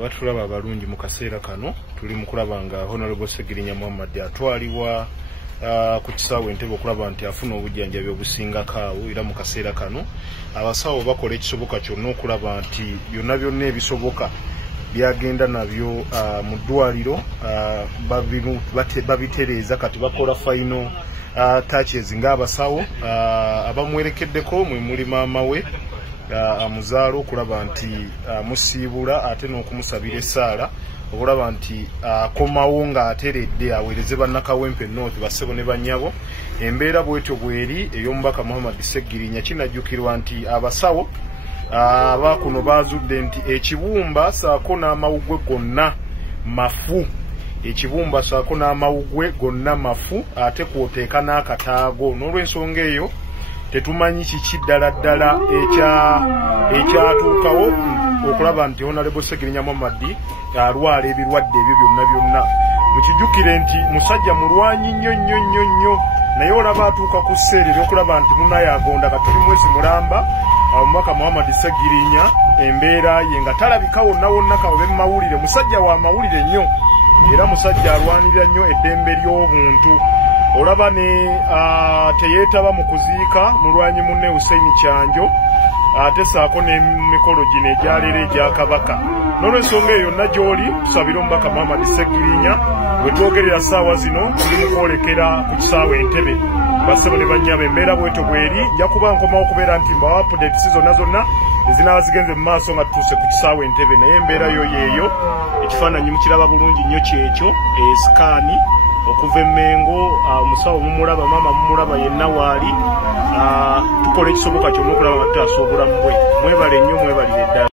batulaba abalungi mu kaseera kano tuli mu kulaba nga Honorable Segirinya Muhammad atwalibwa ku kisaawe Entebbe okulaba nti afuna obujjanjabi obusingako awo, era mu kaseera kano abasawo bakola ekisoboka kyonna okulaba nti byonna byonna ebisoboka byagenda nabyo mu ddwaliro babitereeza. Kati bakola final touches ng'abasawo abamwerekeddeko mwe muli maama we amuzaala okulaba nti musiibula ate n'okumusabira essaala okulaba nti akomawo ng'ateredde aweereze bannakawempe North bassebo ne bannyabo. Embeera bwetyo bweri ey'omubaka Muhammad Segirinya. Kinajjukirwa nti abasawo abakuno bazudde nti ekibumba saako n'amawugwe gonna mafu, ekibumba saako n'amawugwe gonna mafu, ate kwoteeka n'akataago. N'olw'ensonga eyo tetumanyi kiki ddala ekyatuukawo okulaba nti Honorable Segirinya Muhammad alwala ebirwadde ebyo byonna. Mukijjukire nti musajja mulwanyi nnyo, naye olaba atuuka ku sseerera okulaba nti munayagonda katuli mwezi mulamba omubaka Muhammad Segirinya embeera ye nga talabika wonna kawe mawulire. Musajja wa mawulire nnyo era musajja alwanirira nnyo eddembe ly'obuntu. Olaba ne teyeetaba mu kuziika mulwanyi munne Hussein Kyanjo ate saako n'emikolo gino egyaleero egya Kabaka. N'olw'ensonga eyo yonna gy'oli tusabire omubaka Muhammad Segirinya bwe twogerera ssaawa zino tuli mu kwolekera ku kisaawe Entebbe bassebo ne bannyabo. Embeera bwetyo bweri, nja kuba nkomawo okubeera nti mbawa updates zonna ezinaaba zigenze mu maaso nga tutuuse ku kisaawe Entebbe. Naye embeera yo yeeyo, ekifaananyi mukiraba bulungi nnyo kyekyo esikaani okuva Emmengo. Omusawo mumulaba, maama mumulaba, yenna waali. Tukola ekisoboka kyonna okulaba nga tutaasa obulamu bwe. Mwebale nnyo, mwebalire ddala.